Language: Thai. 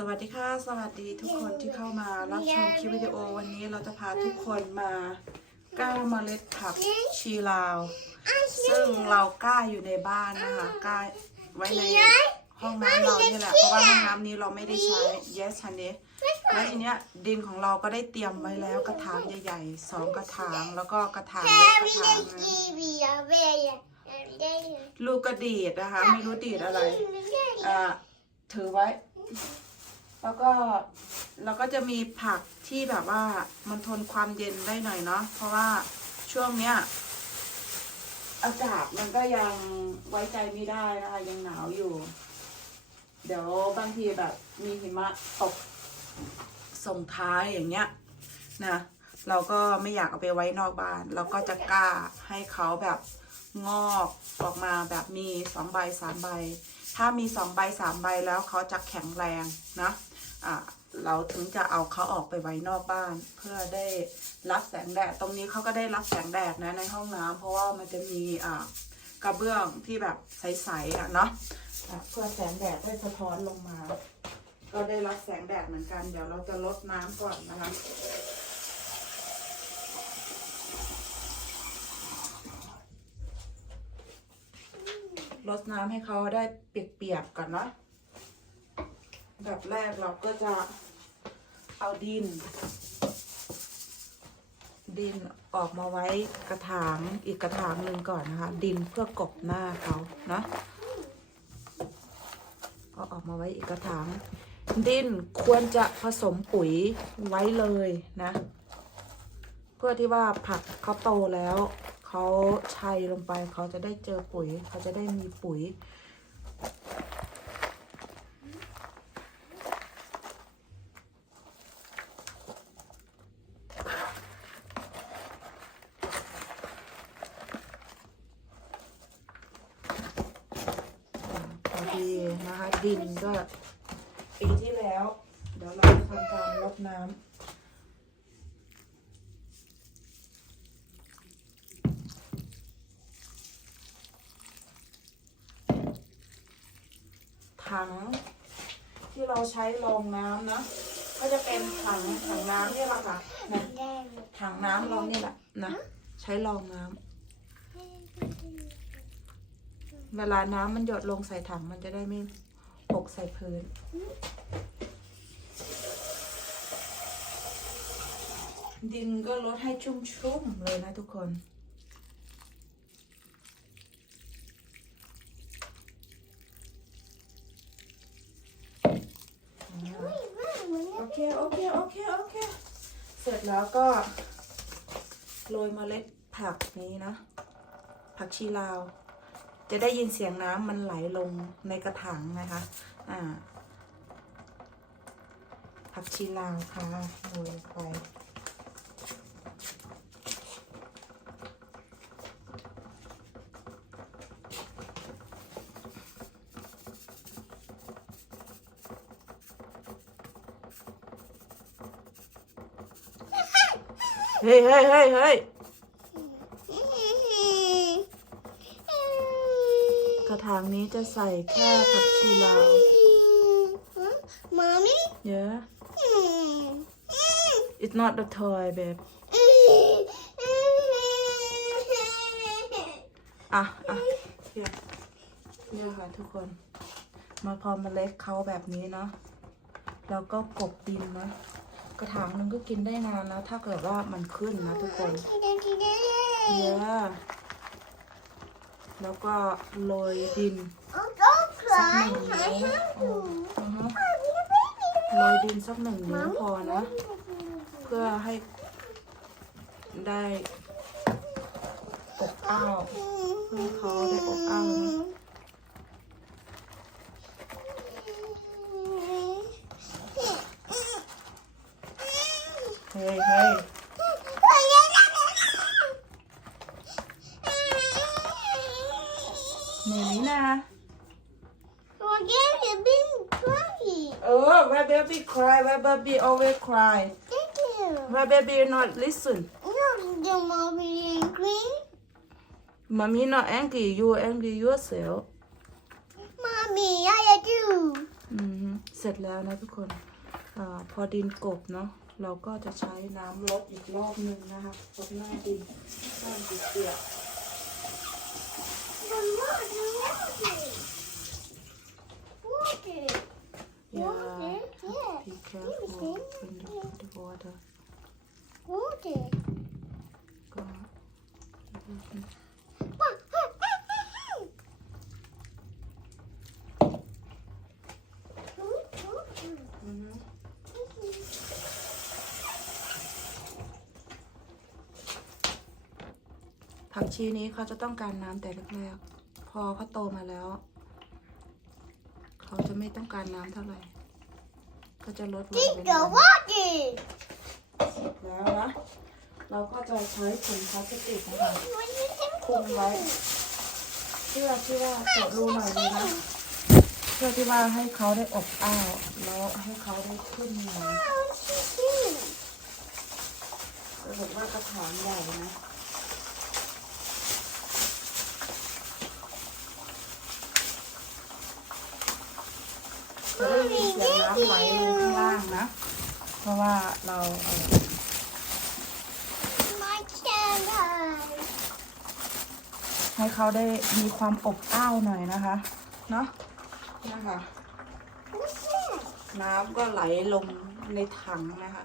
สวัสดีค่ะ สวัสดีทุกคนที่เข้ามารับชมคลิปวิดีโอวันนี้เราจะพาทุกคนมาก้าเมล็ดผักชีลาว ซึ่งเรากล้าอยู่ในบ้านนะคะกล้าไว้ในห้องน้ำเรานี่แหละเพราะว่าห้องน้ำนี้เราไม่ได้ใช้ yes honey แล้วทีเนี้ยดินของเราก็ได้เตรียมไว้แล้วกระถางใหญ่ๆสองกระถางแล้วก็กระถางเล็กกระถางนึงลูกกระดีดนะคะ ไม่รู้ดีดอะไรอ่าถือไว้ แล้วก็เราก็จะมีผักที่แบบว่ามันทนความเย็นได้หน่อยเนาะเพราะว่าช่วงเนี้ยอากาศมันก็ยังไว้ใจไม่ได้นะคะยังหนาวอยู่ เดี๋ยวบางทีแบบมีหิมะตกส่งท้ายอย่างเงี้ยนะเราก็ไม่อยากเอาไปไว้นอกบ้าน เราก็จะกล้าให้เขาแบบงอกออกมาแบบมีสองใบสามใบ ถ้ามีสองใบสามใบแล้วเขาจะแข็งแรงนะ เราถึงจะเอาเขาออกไปไว้นอกบ้าน เพื่อได้รับแสงแดด ตรงนี้เขาก็ได้รับแสงแดดนะในห้องน้ำเพราะว่ามันจะมีกระเบื้องที่แบบใสๆอะเนาะะเพื่อแสงแดดได้สะท้อนลงมา ก็ได้รับแสงแดดเหมือนกัน เดี๋ยวเราจะลดน้ำก่อนนะคะลดน้ำให้เขาได้เปียกๆก่อนเนาะ แบบแรกเราก็จะเอาดิน ดินออกมาไว้กระถางอีกกระถางหนึ่งก่อนนะคะ ดินเพื่อกบหน้าเขาเนาะเอาออกมาไว้อีกกระถางดินควรจะผสมปุ๋ยไว้เลยนะ เพื่อที่ว่าผักเขาโตแล้วเขาชัยลงไปเขาจะได้เจอปุ๋ยเขาจะได้มีปุ๋ย พอดีนะคะ ดินก็ปีที่แล้ว เดี๋ยวเราทำการรดน้ำถังที่เราใช้รองน้ำนะ ก็จะเป็นถังถังน้ำนี่แหละค่ะนะถังน้ำเรานี่แหละนะใช้รองน้ำเวลาน้ำมันหยดลงใส่ถังมันจะได้ไม่ ใส่พื้น ดินก็ลดให้ชุ่มๆเลยนะทุกคนโอเค โอเค โอเค โอเค เสร็จแล้วก็โรยเมล็ดผักนี้นะ ผักชีลาว จะได้ยินเสียงน้ำมันไหลลงในกระถางนะคะ อ่า ผักชีลาวค่ะโรยไปเฮ้ยเฮ้ยเฮ้ยเฮ้ยกระถางนี้จะใส่แค่ผักชีลาว Mommy? Yeah it's not the toy babe อะอะเนี่ยเนี่ยค่ะทุกคน มาพอเมล็ดเขาแบบนี้เนาะ แล้วก็กบดินนะ กระถางหนึงก็กินได้นานนะถ้าเกิดว่ามันขึ้นนะทุกคนเนี่ยแล้วก็โรยดิน Don't สักห cry. นึ่ง I นิ้ว have อืม to. อือฮึ Mommy, the baby. โรยดินสักหนึ่งนิ้วพอนะ เพื่อให้ได้อบอ้าวเพื่อให้เขาได้อบอ้าวนะเฮ้ยเฮ้ยเหนื่อยนี้นะ Again, you've been crying. เออ where baby cry where baby always cry Thank you. where baby not listen No, the mommy angry. mommy not angry you angry yourself Mommy, I do. อืมเสร็จแล้วนะทุกคนอาพอดินกบเนาะเราก็จะใช้น้ำลดอีกรอบหนึ่งนะคะลดหน้าดินหน้าดินเปียก The water, water. Water. Yeah, Water, yeah. be careful when you put the water Water. ก็อือฮึผักชีนี้เขาจะต้องการน้ำแต่แรกๆพอเขาโตมาแล้ว เขาจะไม่ต้องการน้ำเท่าไหร่ ก็จะลดลง Take เป็น the วัน water. แล้วนะ เราก็จะใช้ถุงพลาสติกนะคะ What is it? คลุมไว้ เพื่อที่ว่าเปิดรูหน่อยนึงนะเพื่อที่ว่าให้เขาได้อบอ้าวแล้วให้เขาได้ขึ้นมา Oh, she's cute. จะเห็นว่ากระถางใหญ่นะ จะได้ยินเสียงน้ำไหลลงข้างล่างนะ เพราะว่าเราเอ่อ My channel. ให้เขาได้มีความอบอ้าวหน่อยนะคะ เนาะนะคะน้ำก็ไหลลงในถังนะคะ